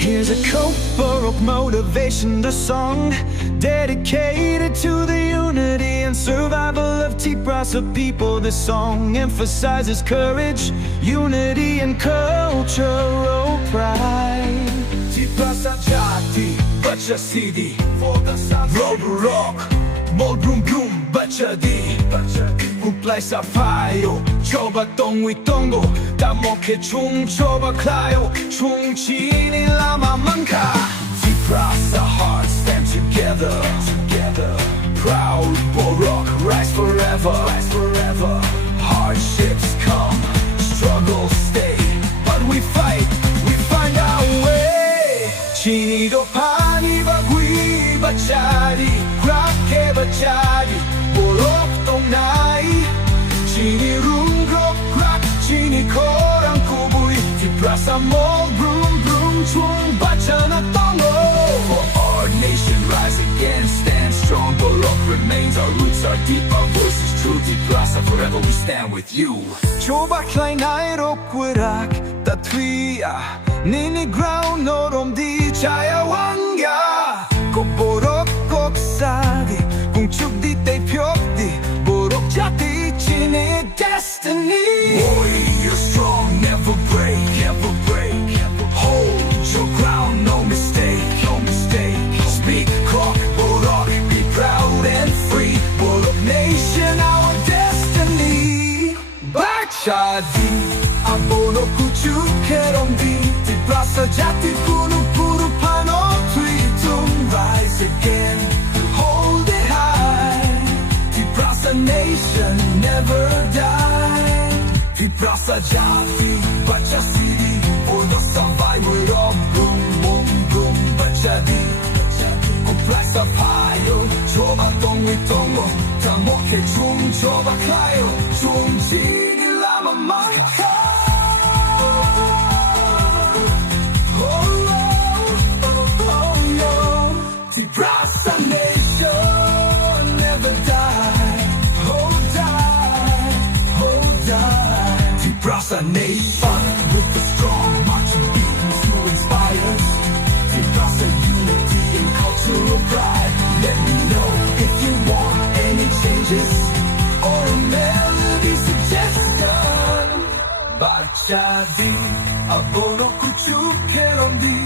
Here's a kokborok motivational song dedicated to the unity and survival of Tiprasa people. This song emphasizes courage, unity, and cultural pride. Tiprasa jati, bachasidi, kokborok, brum brum, bachasidi. Uplay sa payo, coba tongwi tongo, tamoke chung coba klayo, chung chini lama manka. Tiprasa hearts stand together, proud borok, rise forever, Hardships come, struggles stay, but we fight, we find our way. Chini do pani bagui bachadi, krake bachadi, borok tong nai. Chini rum grok crack, chini korang kubui, Tiprasa mo brum brum chung bachana tongo. For our nation rise again, stand strong, borok remains, our roots are deep, our voices true. Tiprasa forever we stand with you. Choba klay nai rokwirak, tatwiya, nini ground norom di chaya wanga. Kokborok koksagi, kung chuk di tay pyok di, borok jati. Destiny. Boy, you're strong, never break, Hold your ground, no mistake, Speak kokborok, be proud and free. Borok nation, our destiny. Bachasidi, abono kuchu keromdi. Tiprasa jati puru puru pano tuitum. Rise again, hold it high. Tiprasa nation, never die. Tiprasa jati, bachasidi, for the survival of boom, boom, boom, bachadi. Uplay sa payo, choba tongwi tongo, tamoke chung choba klayo, chung chini lama maka. Tiprasa nation, never die. Tiprasa nation, with the strong marching beats who inspires. Tiprasa unity and cultural pride. Let me know if you want any changes or a melody suggestion. Bachasidi, abono kuchu keromdi.